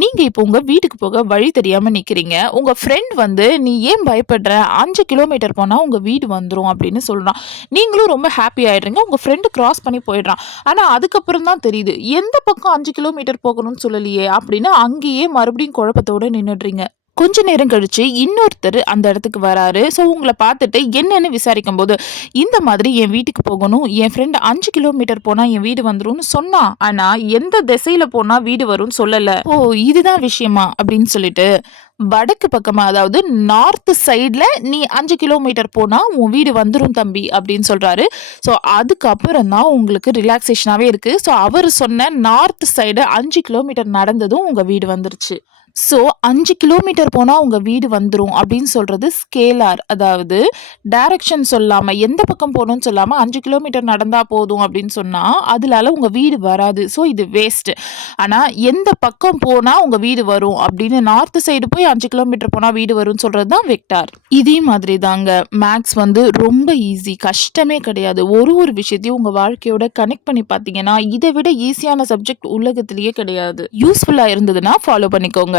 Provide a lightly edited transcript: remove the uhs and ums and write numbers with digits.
நீங்க இப்போ உங்க வீட்டுக்கு போக வழி தெரியாம நிக்கிறீங்க. உங்க ஃப்ரெண்ட் வந்து, "நீ ஏன் பயப்படுற? 5 கிலோமீட்டர் போனா உங்க வீடு வந்துரும்" அப்படின்னு சொல்றான். நீங்களும் ரொம்ப ஹாப்பி ஆயிடுறீங்க. உங்க ஃப்ரெண்ட் கிராஸ் பண்ணி போயிடுறான். ஆனா அதுக்கப்புறம் தான் தெரியுது, எந்த பக்கம் 5 கிலோமீட்டர் போகணும்னு சொல்லலையே அப்படின்னு அங்கேயே மறுபடியும் குழப்பத்தோட நின்னுடுறீங்க. கொஞ்ச நேரம் கழிச்சு இன்னொருத்தர் அந்த இடத்துக்கு வராரு. ஸோ உங்கள பார்த்துட்டு என்னன்னு விசாரிக்கும்போது, "இந்த மாதிரி என் வீட்டுக்கு போகணும். என் ஃப்ரெண்ட் 5 கிலோமீட்டர் போனா என் வீடு வந்துரும்னு சொன்னான். ஆனா எந்த திசையில போனா வீடு வரும்னு சொல்லல. ஓ! இதுதான் விஷயமா?" அப்படின்னு சொல்லிட்டு, வடக்கு பக்கமா அதாவது நார்த் சைட்ல நீ 5 கிலோமீட்டர் போனா உன் வீடு வந்துரும் தம்பி அப்படின்னு சொல்றாரு. ஸோ அதுக்கப்புறம் தான் உங்களுக்கு ரிலாக்சேஷனாவே இருக்கு. ஸோ அவரு சொன்ன நார்த் சைடு 5 கிலோமீட்டர் நடந்ததும் உங்க வீடு வந்துருச்சு. ஸோ 5 கிலோமீட்டர் போனா உங்க வீடு வந்துரும் அப்படின்னு சொல்றது ஸ்கேலார். அதாவது டைரக்ஷன் சொல்லாம, எந்த பக்கம் போணும்னு சொல்லாம 5 கிலோமீட்டர் நடந்தா போதும் அப்படின்னு சொன்னா, அதுலால உங்க வீடு வராது. ஸோ இது வேஸ்ட். ஆனா எந்த பக்கம் போனா உங்க வீடு வரும் அப்படின்னு நார்த் சைடு போய் 5 கிலோமீட்டர் போனா வீடு வரும்னு சொல்றது தான் வெக்டார். இதே மாதிரி தாங்க மேத்ஸ் வந்து ரொம்ப ஈஸி. கஷ்டமே கிடையாது. ஒரு விஷயத்தையும் உங்க வாழ்க்கையோட கனெக்ட் பண்ணி பார்த்தீங்கன்னா, இத விட ஈஸியான சப்ஜெக்ட் உலகத்திலேயே கிடையாது. யூஸ்ஃபுல்லா இருந்ததுன்னா ஃபாலோ பண்ணிக்கோங்க.